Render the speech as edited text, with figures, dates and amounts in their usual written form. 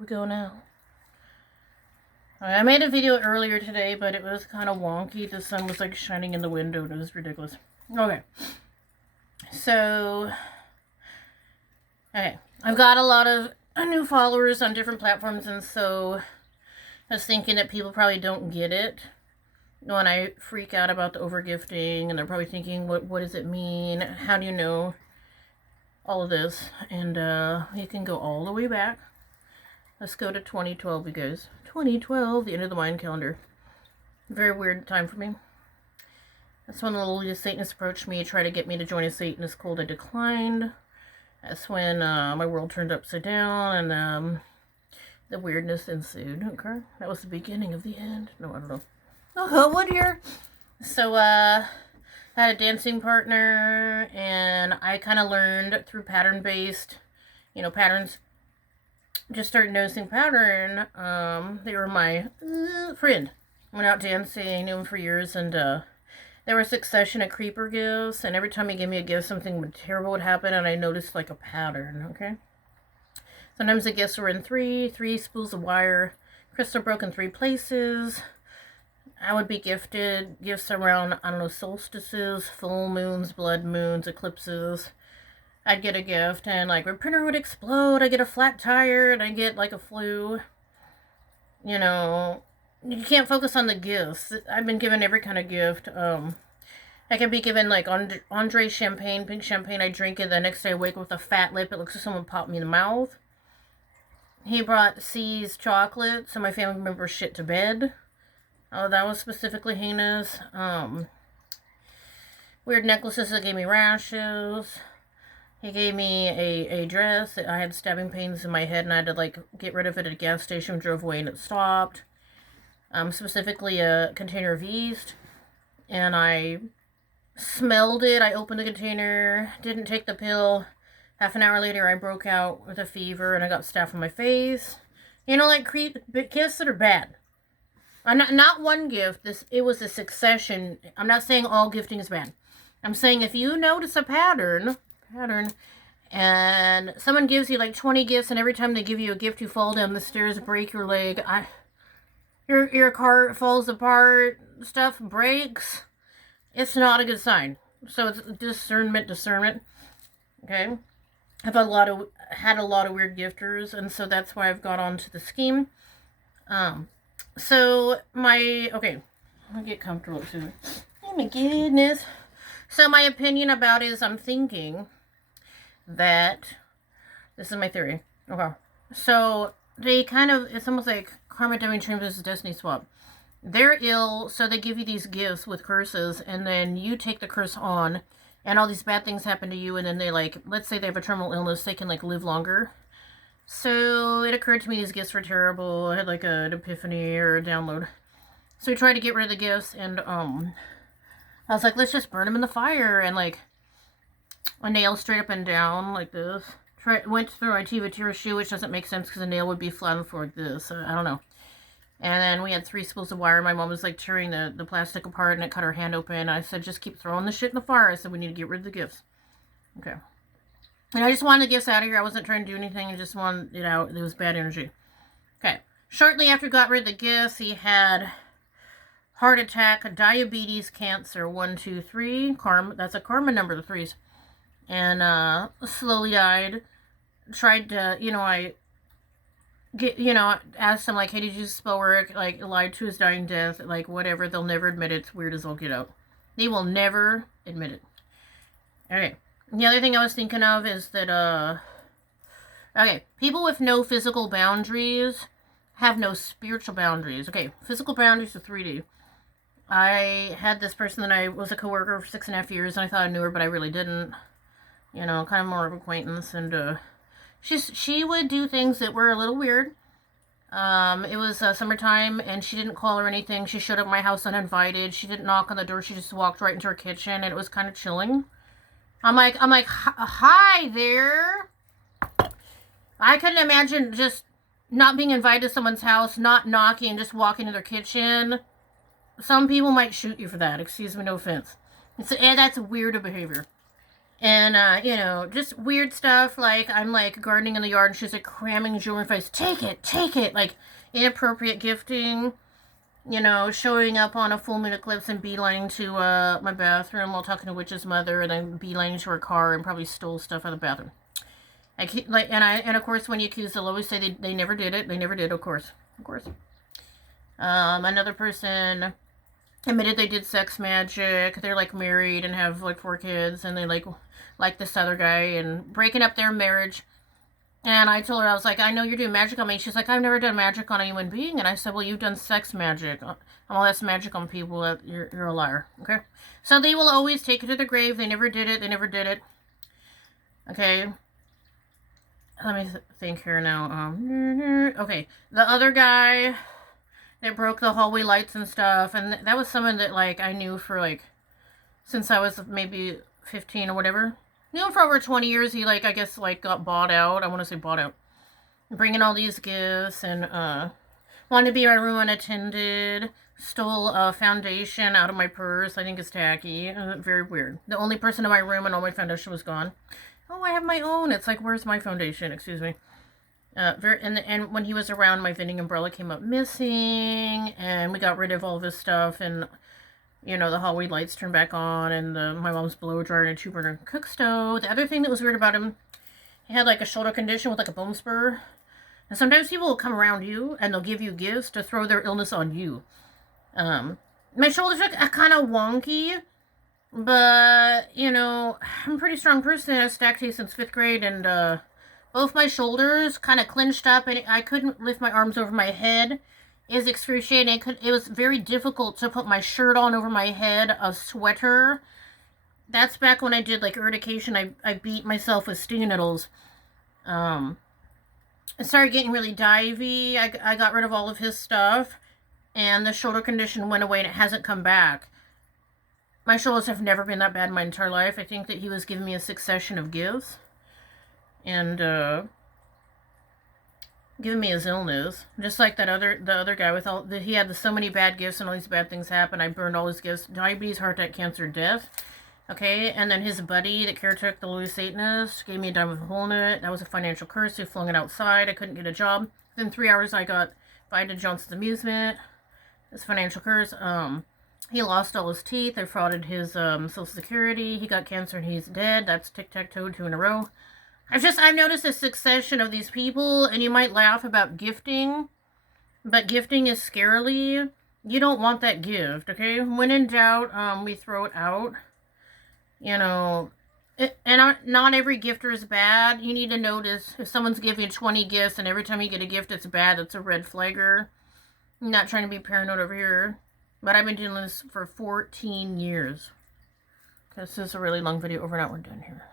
we go now. I made a video earlier today, but it was kind of wonky. The sun was like shining in the window and it was ridiculous. Okay. So, I've got a lot of new followers on different platforms, and so I was thinking that people probably don't get it when I freak out about the overgifting, and they're probably thinking, what does it mean? How do you know all of this? And you can go all the way back. Let's go to 2012, you guys. 2012, the end of the Mayan calendar. Very weird time for me. That's when the Lolita Satanist approached me, tried to get me to join a Satanist cult. I declined. That's when my world turned upside down, and the weirdness ensued. Okay, that was the beginning of the end. No, I don't know. Oh, what year? So, I had a dancing partner, and I kind of learned through pattern-based, patterns. Just started noticing pattern. They were my friend. Went out dancing, knew him for years, and there were a succession of creeper gifts, and every time he gave me a gift, something terrible would happen, and I noticed like a pattern, okay? Sometimes the gifts were in three spools of wire, crystal broke in 3 places. I would be gifted gifts around, I don't know, solstices, full moons, blood moons, eclipses. I'd get a gift, and like my printer would explode, I'd get a flat tire, and I'd get like a flu. You can't focus on the gifts. I've been given every kind of gift. I can be given like Andre champagne, pink champagne. I drink it. The next day I wake up with a fat lip. It looks like someone popped me in the mouth. He brought C's chocolate, so my family members shit to bed. Oh, that was specifically heinous. Weird necklaces that gave me rashes. He gave me a dress. I had stabbing pains in my head, and I had to like get rid of it at a gas station. Drove away, and it stopped. Specifically a container of yeast, and I smelled it. I opened the container, didn't take the pill. Half an hour later, I broke out with a fever, and I got staph on my face. Like gifts that are bad. I'm not one gift. It was a succession. I'm not saying all gifting is bad. I'm saying if you notice a pattern, and someone gives you like 20 gifts, and every time they give you a gift, you fall down the stairs, break your leg. Your car falls apart, stuff breaks, it's not a good sign. So it's discernment. Okay, I've had a lot of weird gifters, and so that's why I've got onto the scheme. Let me get comfortable too. Oh my goodness. So my opinion about it is, I'm thinking that this is my theory. Okay, so it's almost like Karma Demon Train versus Destiny Swap. They're ill, so they give you these gifts with curses, and then you take the curse on, and all these bad things happen to you, and then they let's say they have a terminal illness, they can live longer. So it occurred to me these gifts were terrible. I had an epiphany or a download. So we tried to get rid of the gifts, and I was like, let's just burn them in the fire, and a nail straight up and down like this. Went through my Tivatira shoe, which doesn't make sense because the nail would be flat on the floor like this. I don't know. And then we had 3 spools of wire. My mom was tearing the plastic apart, and it cut her hand open. I said, just keep throwing the shit in the fire. I said, we need to get rid of the gifts. Okay. And I just wanted the gifts out of here. I wasn't trying to do anything. I just wanted it out. It was bad energy. Okay. Shortly after we got rid of the gifts, he had heart attack, diabetes, cancer, 1, 2, 3. Karma. That's a karma number, the 3s. And slowly died. Tried to, asked him, hey, did you spell work? Lied to his dying death, whatever. They'll never admit it. It's weird as all get out. They will never admit it. Okay. The other thing I was thinking of is that, people with no physical boundaries have no spiritual boundaries. Okay, physical boundaries are 3D. I had this person that I was a coworker for 6.5 years, and I thought I knew her, but I really didn't. Kind of more of acquaintance, and, she would do things that were a little weird. It was summertime, and she didn't call or anything. She showed up at my house uninvited. She didn't knock on the door. She just walked right into her kitchen, and it was kind of chilling. I'm like, hi there. I couldn't imagine just not being invited to someone's house, not knocking, just walking to their kitchen. Some people might shoot you for that. Excuse me, no offense. That's weird behavior. And, you know, just weird stuff. Like, I'm, like, gardening in the yard, and she's, like, cramming jewelry in my face. Take it, take it. Like, inappropriate gifting. You know, showing up on a full moon eclipse and beelining to, my bathroom while talking to Witch's mother, and then beelining to her car and probably stole stuff out of the bathroom. And of course, when you accuse, they'll always say they never did it. They never did, of course. Of course. Another person admitted they did sex magic. They're like married and have like 4 kids, and they like this other guy and breaking up their marriage. And I told her, I was like, I know you're doing magic on me. She's like, I've never done magic on a human being. And I said, well, you've done sex magic. Well, that's magic on people. You're a liar. Okay? So they will always take it to the grave. They never did it. They never did it. Okay? Let me think here now. Okay. The other guy that broke the hallway lights and stuff. And that was someone that, like, I knew for, like, since I was maybe 15 or whatever. You know, for over 20 years, he, like, I guess, like, got bought out. I want to say bought out. Bringing all these gifts and, wanted to be in my room unattended. Stole a foundation out of my purse. I think it's tacky. Very weird. The only person in my room and all my foundation was gone. Oh, I have my own. It's like, where's my foundation? Excuse me. And when he was around, my vending umbrella came up missing. And we got rid of all of his stuff. And you know, the hallway lights turned back on, and my mom's blow dryer and a 2-burner cook stove. The other thing that was weird about him, he had like a shoulder condition with like a bone spur. And sometimes people will come around you and they'll give you gifts to throw their illness on you. My shoulders are kind of wonky, but you know, I'm a pretty strong person. I've stacked hay since 5th grade, and both my shoulders kind of clenched up, and I couldn't lift my arms over my head. Is excruciating. It was very difficult to put my shirt on over my head, a sweater. That's back when I did like urtication. I beat myself with stinging needles. I started getting really divey. I got rid of all of his stuff, and the shoulder condition went away, and it hasn't come back. My shoulders have never been that bad in my entire life. I think that he was giving me a succession of gifts, and giving me his illness, just like the other guy with all he had so many bad gifts and all these bad things happen. I burned all his gifts: diabetes, heart attack, cancer, death. Okay, and then his buddy that caretook the Louis Satanist gave me a dime with a hole in it. That was a financial curse. He flung it outside. I couldn't get a job. Within 3 hours, I got invited to Johnson's Amusement. It's financial curse. He lost all his teeth. I frauded his Social Security. He got cancer and he's dead. That's tic-tac-toe, 2 in a row. I've noticed a succession of these people, and you might laugh about gifting, but gifting is scarily. You don't want that gift, okay? When in doubt, we throw it out. You know, and not every gifter is bad. You need to notice if someone's giving you 20 gifts, and every time you get a gift it's bad, it's a red flagger. I'm not trying to be paranoid over here, but I've been doing this for 14 years. This is a really long video. Over and out. We're done here.